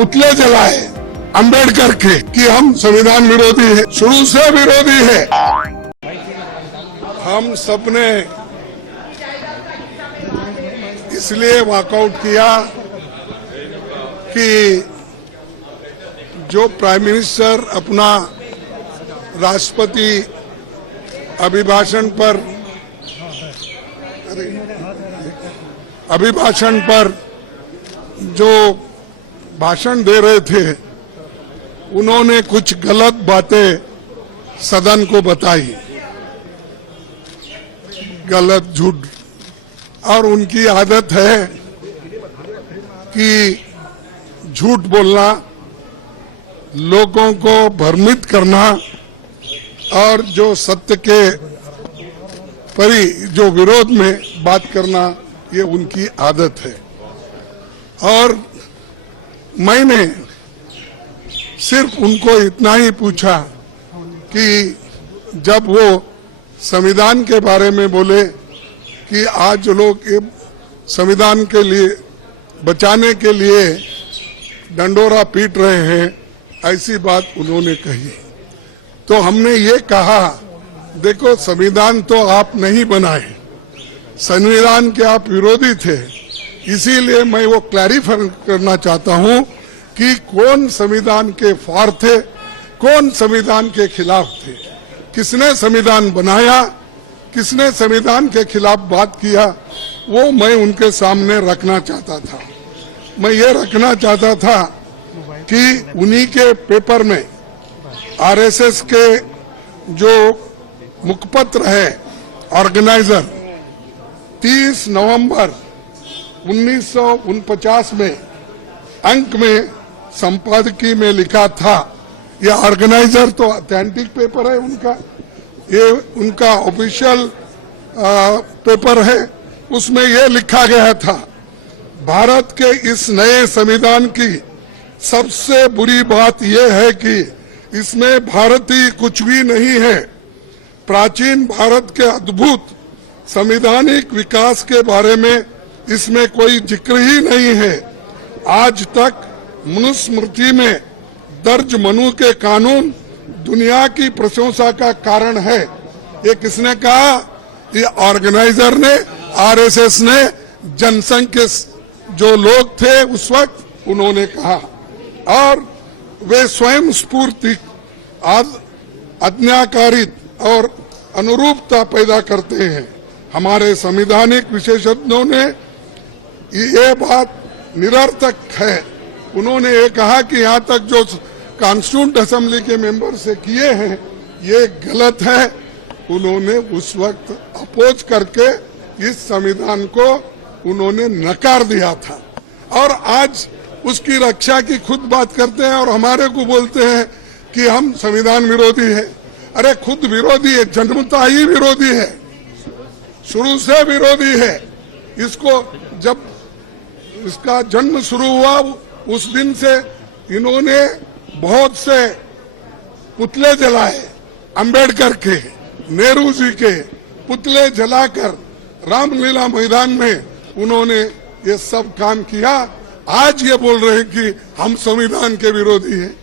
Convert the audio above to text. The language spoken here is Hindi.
पुतले जलाए अंबेडकर के कि हम संविधान विरोधी है, शुरू से विरोधी है। हम सबने इसलिए वॉकआउट किया कि जो प्राइम मिनिस्टर अपना राष्ट्रपति अभिभाषण पर जो भाषण दे रहे थे, उन्होंने कुछ गलत बातें सदन को बताई, गलत झूठ, और उनकी आदत है कि झूठ बोलना, लोगों को भ्रमित करना और जो सत्य के जो विरोध में बात करना, ये उनकी आदत है। और मैंने सिर्फ उनको इतना ही पूछा कि जब वो संविधान के बारे में बोले कि आज लोग संविधान के लिए बचाने के लिए डंडोरा पीट रहे हैं, ऐसी बात उन्होंने कही, तो हमने ये कहा, देखो संविधान तो आप नहीं बनाए, संविधान के आप विरोधी थे, इसीलिए मैं वो क्लैरिफाई करना चाहता हूं कि कौन संविधान के फार थे, कौन संविधान के खिलाफ थे, किसने संविधान बनाया, किसने संविधान के खिलाफ बात किया, वो मैं उनके सामने रखना चाहता था। मैं ये रखना चाहता था कि उन्हीं के पेपर में आरएसएस के जो मुखपत्र है ऑर्गेनाइजर 30 नवंबर 1949 में अंक में संपादकीय में लिखा था, ये ऑर्गेनाइजर तो ऑथेंटिक पेपर है उनका, ये उनका ऑफिशियल पेपर है, उसमें ये लिखा गया था, भारत के इस नए संविधान की सबसे बुरी बात यह है कि इसमें भारतीय कुछ भी नहीं है, प्राचीन भारत के अद्भुत संवैधानिक विकास के बारे में इसमें कोई जिक्र ही नहीं है। आज तक मनुस्मृति में दर्ज मनु के कानून दुनिया की प्रशंसा का कारण है। ये किसने कहा? ये ऑर्गेनाइजर ने, आरएसएस ने, जनसंघ के जो लोग थे उस वक्त उन्होंने कहा, और वे स्वयं स्फूर्ति आज्ञाकारित और अनुरूपता पैदा करते हैं। हमारे संवैधानिक विशेषज्ञों ने ये बात निरर्थक है, उन्होंने ये कहा कि यहाँ तक जो कॉन्स्टिट्यूंट असेंबली के मेंबर से किए हैं ये गलत है। उन्होंने उस वक्त अपोज करके इस संविधान को उन्होंने नकार दिया था, और आज उसकी रक्षा की खुद बात करते हैं और हमारे को बोलते हैं कि हम संविधान विरोधी है। अरे खुद विरोधी है, जन्मता ही विरोधी है, शुरू से विरोधी है। इसको जब इसका जन्म शुरू हुआ उस दिन से इन्होंने बहुत से पुतले जलाए, अंबेडकर के, नेहरू जी के पुतले जलाकर रामलीला मैदान में उन्होंने ये सब काम किया। आज ये बोल रहे हैं कि हम संविधान के विरोधी हैं।